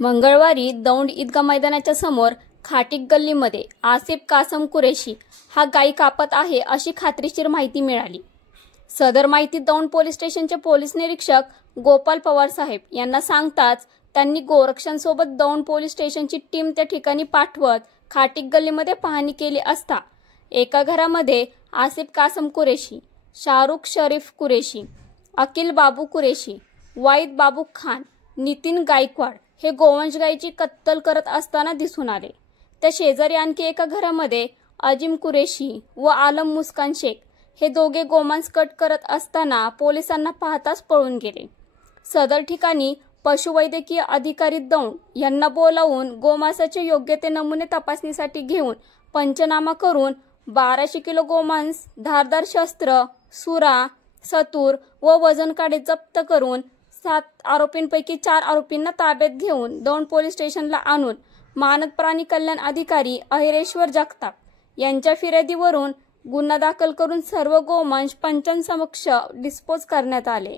मंगळवारी दौंड ईदगाह मैदानाच्या समोर खाटीक गल्लीमध्ये आसिफ कासम कुरेशी हा गाई कापत आहे अशी खात्रीशीर माहिती मिळाली। सदर माहिती दौंड पोलीस स्टेशनचे पोलीस निरीक्षक गोपाल पवार साहेब यांना सांगताच त्यांनी गोरक्षकांसोबत दौंड पोलीस स्टेशनची टीम त्या ठिकाणी पाठवत खाटीक गल्लीमध्ये पाहणी केली असता एका घरामध्ये आसिफ कासम कुरेशी, शाहरुख शरीफ कुरेशी, अकिल बाबू कुरेशी, वाईद बाबू खान, नितीन गायकवाड हे गोवंश गायीची कत्तल करत असताना दिसून आले। त्या शेजारी आणखी एका घरामध्ये अजिम कुरेशी व आलम मुस्कान शेख हे दोघे गोमांस कट करत असताना पोलिसांना पाहताच पळून गेले। सदर ठिकाणी पशुवैद्यकीय अधिकारी दौंड यांना बोलावून गोमांसाचे योग्य ते नमुने तपासणीसाठी घेऊन पंचनामा करून 1200 किलो गोमांस, धारदार शस्त्र, सुरा, सतूर व वजन काडी जप्त करून 7 आरोपींपैकी 4 आरोपींना ताब्यात घेऊन दौंड पोलीस स्टेशनला आणून मानद प्राणी कल्याण अधिकारी अहिरेश्वर जगताप यांच्या फिर्यादीवरून गुन्हा दाखल करून सर्व गोमांस पंचांसमक्ष डिस्पोज करण्यात आले।